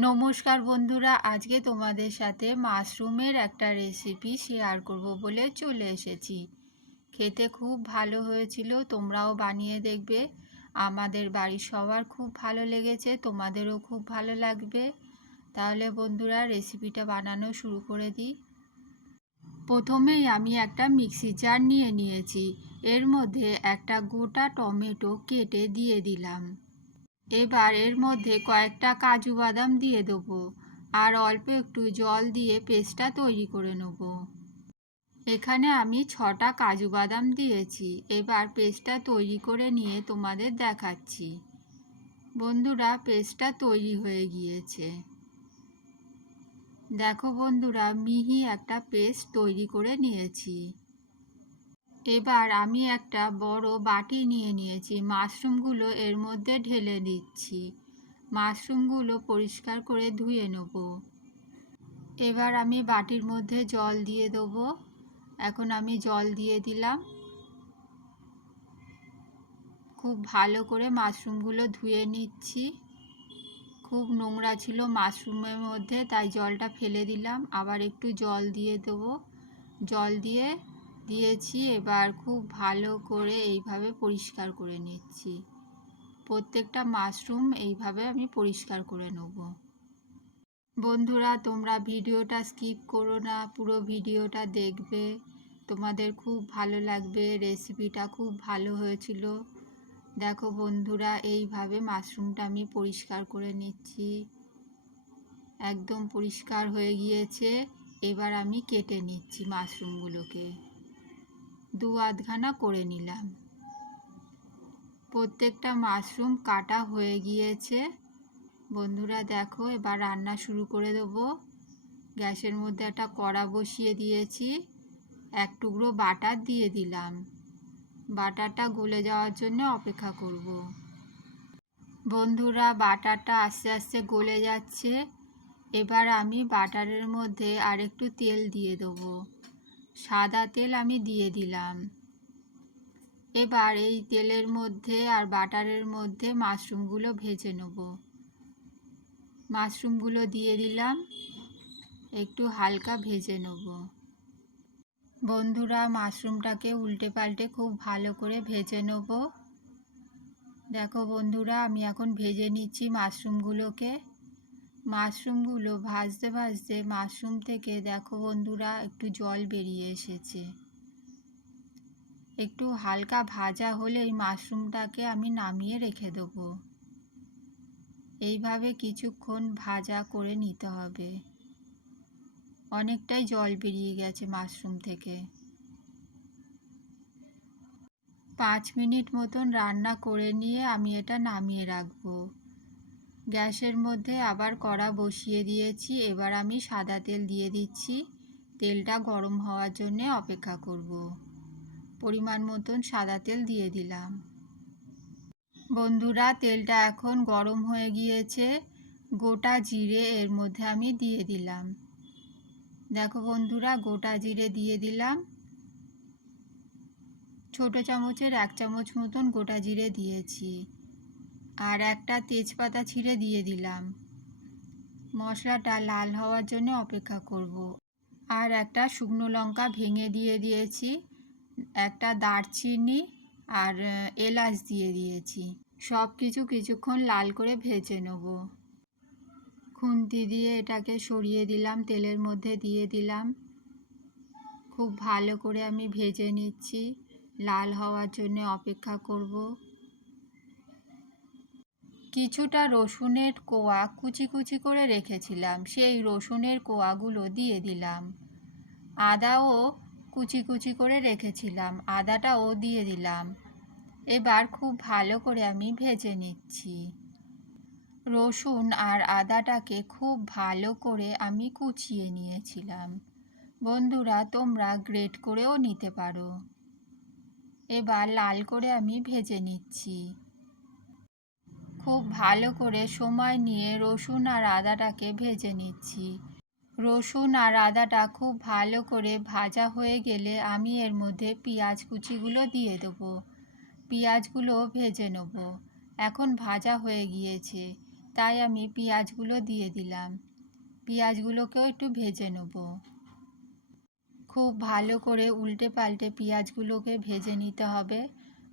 নমস্কার বন্ধুরা, আজকে তোমাদের সাথে মাশরুমের একটা রেসিপি শেয়ার করব বলে চলে এসেছি। খেতে খুব ভালো হয়েছিল, তোমরাও বানিয়ে দেখবে। আমাদের বাড়ির সবার খুব ভালো লেগেছে, তোমাদেরও খুব ভালো লাগবে। তাহলে বন্ধুরা রেসিপিটা বানানো শুরু করে দিই। প্রথমেই আমি একটা মিক্সি জার নিয়ে নিয়েছি। এর মধ্যে একটা গোটা টমেটো কেটে দিয়ে দিলাম। এবার এর মধ্যে কয়েকটা কাজু বাদাম দিয়ে দেবো আর অল্প একটু জল দিয়ে পেস্টটা তৈরি করে নেব। এখানে আমি ছটা কাজু বাদাম দিয়েছি, এবার পেস্টটা তৈরি করে নিয়ে তোমাদের দেখাচ্ছি। বন্ধুরা, পেস্টটা তৈরি হয়ে গিয়েছে। দেখো বন্ধুরা, মিহি একটা পেস্ট তৈরি করে নিয়েছি। এবার আমি একটা বড় বাটি নিয়ে নিয়েছি। মাশরুমগুলো এর মধ্যে ঢেলে দিচ্ছি। মাশরুমগুলো পরিষ্কার করে ধুয়ে নেব। এবার আমি বাটির মধ্যে জল দিয়ে দেবো। এখন আমি জল দিয়ে দিলাম। খুব ভালো করে মাশরুমগুলো ধুয়ে নিচ্ছি। খুব নোংরা ছিল মাশরুমের মধ্যে, তাই জলটা ফেলে দিলাম। আবার একটু জল দিয়ে দেবো। জল দিয়ে দিয়েছি, এবার খুব ভালো করে এইভাবে পরিষ্কার করে নিচ্ছি। প্রত্যেকটা মাশরুম এইভাবে আমি পরিষ্কার করে নেব। বন্ধুরা, তোমরা ভিডিওটা স্কিপ করো না, পুরো ভিডিওটা দেখবে। তোমাদের খুব ভালো লাগবে, রেসিপিটা খুব ভালো হয়েছিল। দেখো বন্ধুরা, এইভাবে মাশরুমটা আমি পরিষ্কার করে নিচ্ছি। একদম পরিষ্কার হয়ে গিয়েছে, এবার আমি কেটে নিচ্ছি মাশরুমগুলোকে। দু আধখানা করে নিলাম। প্রত্যেকটা মাশরুম কাটা হয়ে গিয়েছে। বন্ধুরা দেখো, এবার রান্না শুরু করে দেবো। গ্যাসের মধ্যে একটা কড়া বসিয়ে দিয়েছি। এক টুকরো বাটার দিয়ে দিলাম। বাটারটা গলে যাওয়ার জন্য অপেক্ষা করব। বন্ধুরা, বাটারটা আস্তে আস্তে গলে যাচ্ছে। এবার আমি বাটারের মধ্যে আরেকটু তেল দিয়ে দেবো। সাদা তেল আমি দিয়ে দিলাম। এবার এই তেলের মধ্যে আর বাটারের মধ্যে মাশরুমগুলো ভেজে নেব। মাশরুমগুলো দিয়ে দিলাম, একটু হালকা ভেজে নেব। বন্ধুরা, মাশরুমটাকে উল্টে পাল্টে খুব ভালো করে ভেজে নেব। দেখো বন্ধুরা, আমি এখন ভেজে নিচ্ছি মাশরুমগুলোকে। মাশরুমগুলো ভাজতে ভাজতে মাশরুম থেকে দেখো বন্ধুরা একটু জল বেরিয়ে এসেছে। একটু হালকা ভাজা হলেই মাশরুমটাকে আমি নামিয়ে রেখে দেবো। এইভাবে কিছুক্ষণ ভাজা করে নিতে হবে। অনেকটাই জল বেরিয়ে গেছে মাশরুম থেকে। পাঁচ মিনিট মতন রান্না করে নিয়ে আমি এটা নামিয়ে রাখব। গ্যাসের মধ্যে আবার কড়া বসিয়ে দিয়েছি। এবার আমি সাদা তেল দিয়ে দিচ্ছি। তেলটা গরম হওয়ার জন্যে অপেক্ষা করব। পরিমাণ মতন সাদা তেল দিয়ে দিলাম। বন্ধুরা, তেলটা এখন গরম হয়ে গিয়েছে। গোটা জিরে এর মধ্যে আমি দিয়ে দিলাম। দেখো বন্ধুরা, গোটা জিরে দিয়ে দিলাম। ছোট চামচের এক চামচ মতন গোটা জিরে দিয়েছি। আর একটা তেজপাতা ছিঁড়ে দিয়ে দিলাম। মশলাটা লাল হওয়ার জন্য অপেক্ষা করব। আর একটা শুকনো লঙ্কা ভেঙে দিয়ে দিয়েছি, একটা দারচিনি আর এলাচ দিয়ে দিয়েছি। সব কিছু কিছুক্ষণ লাল করে ভেজে নেব। খুন্তি দিয়ে এটাকে সরিয়ে দিলাম, তেলের মধ্যে দিয়ে দিলাম। খুব ভালো করে আমি ভেজে নিচ্ছি, লাল হওয়ার জন্য অপেক্ষা করব। কিছুটা রসুনের কোয়া কুচি কুচি করে রেখেছিলাম। সেই রসুনের কোয়াগুলো দিয়ে দিলাম। আদাও কুচি কুচি করে রেখেছিলাম। আদাটাও দিয়ে দিলাম। এবার খুব ভালো করে আমি ভেজে নিচ্ছি। রসুন আর আদাটাকে খুব ভালো করে আমি কুচিয়ে নিয়েছিলাম। বন্ধুরা, তোমরা গ্রেট করেও নিতে পারো। এবার লাল করে আমি ভেজে নিচ্ছি। খুব ভালো করে সময় নিয়ে রসুন আর আদাটাকে ভেজে নিচ্ছি। রসুন আর আদাটা খুব ভালো করে ভাজা হয়ে গেলে আমি এর মধ্যে পেঁয়াজ কুচিগুলো দিয়ে দেবো। পেঁয়াজগুলো ভেজে নেব। এখন ভাজা হয়ে গিয়েছে, তাই আমি পেঁয়াজগুলো দিয়ে দিলাম। পেঁয়াজগুলোকেও একটু ভেজে নেব। খুব ভালো করে উল্টে পাল্টে পেঁয়াজগুলোকে ভেজে নিতে হবে।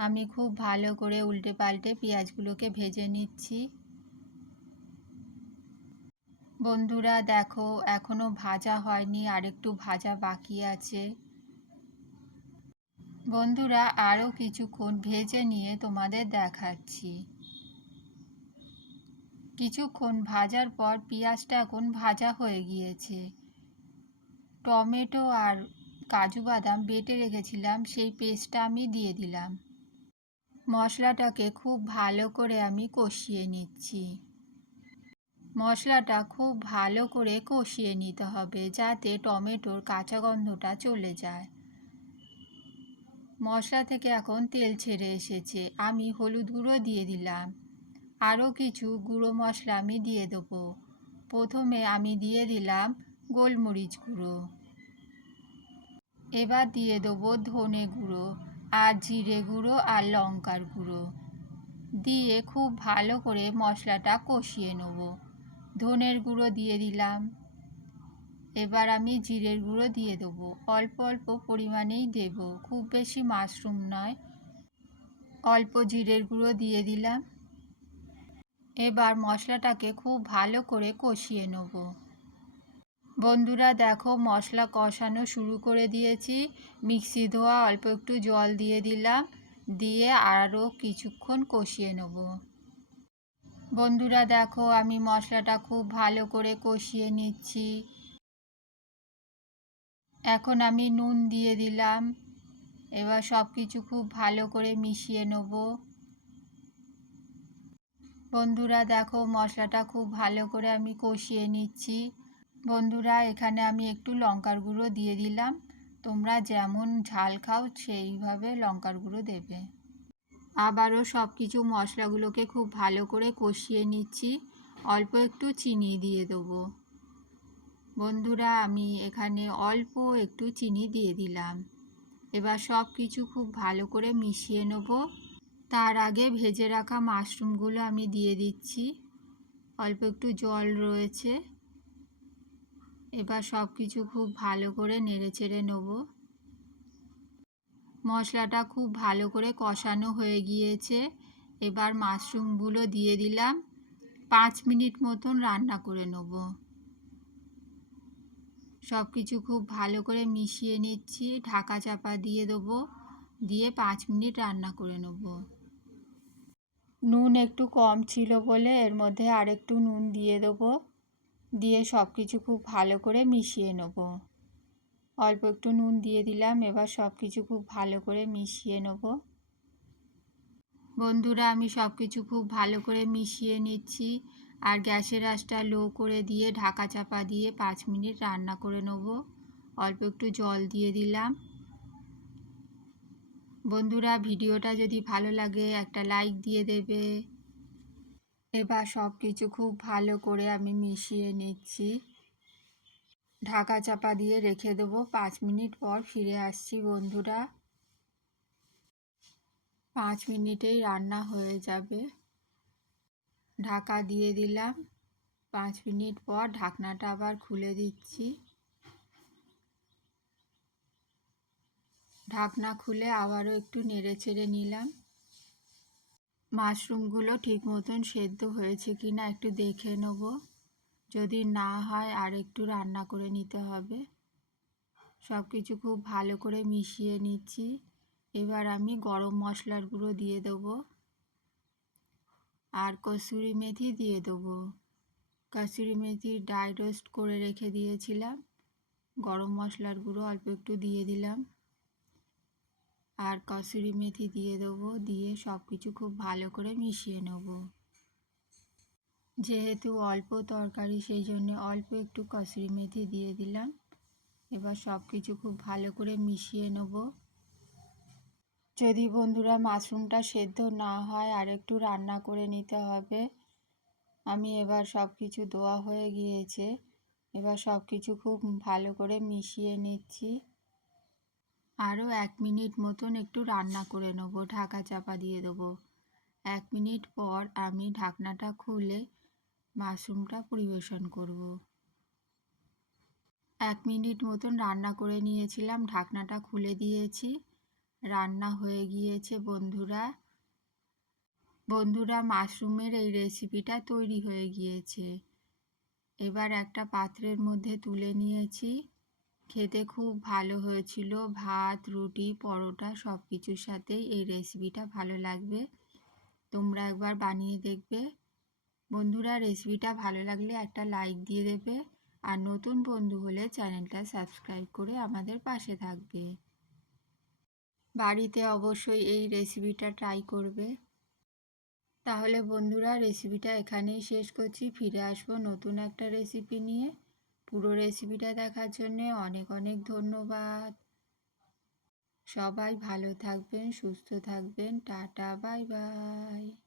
আমি খুব ভালো করে উল্টে পাল্টে পেঁয়াজগুলোকে ভেজে নিচ্ছি। বন্ধুরা, দেখো, এখনও ভাজা হয়নি আর একটু ভাজা বাকি আছে। বন্ধুরা, আরও কিছুক্ষণ ভেজে নিয়ে তোমাদের দেখাচ্ছি। কিছুক্ষণ ভাজার পর পেঁয়াজটা এখন ভাজা হয়ে গিয়েছে। টমেটো আর কাজু বাদাম বেটে রেখেছিলাম, সেই পেস্টটা আমি দিয়ে দিলাম। মশলাটাকে খুব ভালো করে আমি কষিয়ে নিচ্ছি। মশলাটা খুব ভালো করে কষিয়ে নিতে হবে যাতে টমেটোর কাঁচা গন্ধটা চলে যায়। মশলা থেকে এখন তেল ছেড়ে এসেছে। আমি হলুদ গুঁড়ো দিয়ে দিলাম। আরও কিছু গুঁড়ো মশলা আমি দিয়ে দেবো। প্রথমে আমি দিয়ে দিলাম গোলমরিচ গুঁড়ো। এবার দিয়ে দেবো ধনে গুঁড়ো। আর জিরে গুঁড়ো আর লঙ্কার গুঁড়ো দিয়ে খুব ভালো করে মশলাটা কষিয়ে নেব। ধনের গুঁড়ো দিয়ে দিলাম। এবার আমি জিরের গুঁড়ো দিয়ে দেবো। অল্প অল্প পরিমাণেই দেব। খুব বেশি মাশরুম নয়। অল্প জিরের গুঁড়ো দিয়ে দিলাম। এবার মশলাটাকে খুব ভালো করে কষিয়ে নেব। বন্ধুরা দেখো মশলা কষানো শুরু করে দিয়েছি। মিক্সি ধোয়া অল্প একটু জল দিয়ে দিলাম। দিয়ে আরও কিছুক্ষণ কষিয়ে নেব। বন্ধুরা দেখো আমি মশলাটা খুব ভালো করে কষিয়ে নিচ্ছি। এখন আমি নুন দিয়ে দিলাম। এবার সব কিছু খুব ভালো করে মিশিয়ে নেব। বন্ধুরা দেখো মশলাটা খুব ভালো করে আমি কষিয়ে নিচ্ছি। বন্ধুরা, এখানে আমি একটু লঙ্কার গুঁড়ো দিয়ে দিলাম। তোমরা যেমন ঝাল খাও, সেইভাবে লঙ্কার গুঁড়ো দেবে। আবারও সব কিছু মশলাগুলোকে খুব ভালো করে কষিয়ে নিচ্ছি। অল্প একটু চিনি দিয়ে দেবো। বন্ধুরা, আমি এখানে অল্প একটু চিনি দিয়ে দিলাম। এবার সব কিছু খুব ভালো করে মিশিয়ে নেব। তার আগে ভেজে রাখা মাশরুমগুলো আমি দিয়ে দিচ্ছি। অল্প একটু জল রয়েছে। এবার সব কিছু খুব ভালো করে নেড়ে চেড়ে নেব। মশলাটা খুব ভালো করে কষানো হয়ে গিয়েছে। এবার মাশরুমগুলো দিয়ে দিলাম। পাঁচ মিনিট মতন রান্না করে নেব। সব কিছু খুব ভালো করে মিশিয়ে নিচ্ছি। ঢাকা চাপা দিয়ে দেবো। দিয়ে পাঁচ মিনিট রান্না করে নেব। নুন একটু কম ছিল বলে এর মধ্যে আর একটু নুন দিয়ে দেবো। দিয়ে সব কিছু খুব ভালো করে মিশিয়ে নেব। অল্প একটু নুন দিয়ে দিলাম, এবার সব কিছু খুব ভালো করে মিশিয়ে নেব। বন্ধুরা, আমি সব কিছু খুব ভালো করে মিশিয়ে নিচ্ছি আর গ্যাসের আঁচটা লো করে দিয়ে ঢাকা চাপা দিয়ে পাঁচ মিনিট রান্না করে নেব। অল্প একটু জল দিয়ে দিলাম। বন্ধুরা, ভিডিওটা যদি ভালো লাগে একটা লাইক দিয়ে দেবে। এবার সব কিছু খুব ভালো করে আমি মিশিয়ে নিচ্ছি। ঢাকা চাপা দিয়ে রেখে দেবো। পাঁচ মিনিট পর ফিরে আসছি বন্ধুরা। পাঁচ মিনিটেই রান্না হয়ে যাবে। ঢাকা দিয়ে দিলাম। পাঁচ মিনিট পর ঢাকনাটা আবার খুলে দিচ্ছি। ঢাকনা খুলে আবারও একটু নেড়ে চেড়ে নিলাম। মাশরুমগুলো ঠিক মতন সেদ্ধ হয়েছে কি না একটু দেখে নেব। যদি না হয় আর একটু রান্না করে নিতে হবে। সব কিছু খুব ভালো করে মিশিয়ে নিচ্ছি। এবার আমি গরম মশলার গুঁড়ো দিয়ে দেবো। আর কসুরি মেথি দিয়ে দেবো। কসুরি মেথি ড্রাই রোস্ট করে রেখে দিয়েছিলাম। গরম মশলার গুঁড়ো অল্প একটু দিয়ে দিলাম। আর কসুরি মেথি দিয়ে দেবো, দিয়ে সব কিছু খুব ভালো করে মিশিয়ে নেব। যেহেতু অল্প তরকারি, সেই জন্যে অল্প একটু কসুরি মেথি দিয়ে দিলাম। এবার সব কিছু খুব ভালো করে মিশিয়ে নেব। যদি বন্ধুরা মাশরুমটা সেদ্ধ না হয় আর একটু রান্না করে নিতে হবে। আমি এবার সব কিছু দোয়া হয়ে গিয়েছে। এবার সব কিছু খুব ভালো করে মিশিয়ে নিচ্ছি। আরও এক মিনিট মতন একটু রান্না করে নেব, ঢাকা চাপা দিয়ে দেবো। এক মিনিট পর আমি ঢাকনাটা খুলে মাশরুমটা পরিবেশন করব। এক মিনিট মতন রান্না করে নিয়েছিলাম, ঢাকনাটা খুলে দিয়েছি। রান্না হয়ে গিয়েছে, বন্ধুরা। বন্ধুরা, মাশরুমের এই রেসিপিটা তৈরি হয়ে গিয়েছে। এবার একটা পাত্রের মধ্যে তুলে নিয়েছি। খেতে খুব ভালো হয়েছিল। ভাত, রুটি, পরোটা সব কিছুর সাথেই এই রেসিপিটা ভালো লাগবে। তোমরা একবার বানিয়ে দেখবে। বন্ধুরা রেসিপিটা ভালো লাগলে একটা লাইক দিয়ে দেবে। আর নতুন বন্ধু হলে চ্যানেলটা সাবস্ক্রাইব করে আমাদের পাশে থাকবে। বাড়িতে অবশ্যই এই রেসিপিটা ট্রাই করবে। তাহলে বন্ধুরা রেসিপিটা এখানেই শেষ করছি। ফিরে আসব নতুন একটা রেসিপি নিয়ে। পুরো রেসিপিটা দেখার জন্যে অনেক অনেক ধন্যবাদ। সবাই ভালো থাকবেন, সুস্থ থাকবেন। Tata, bye bye.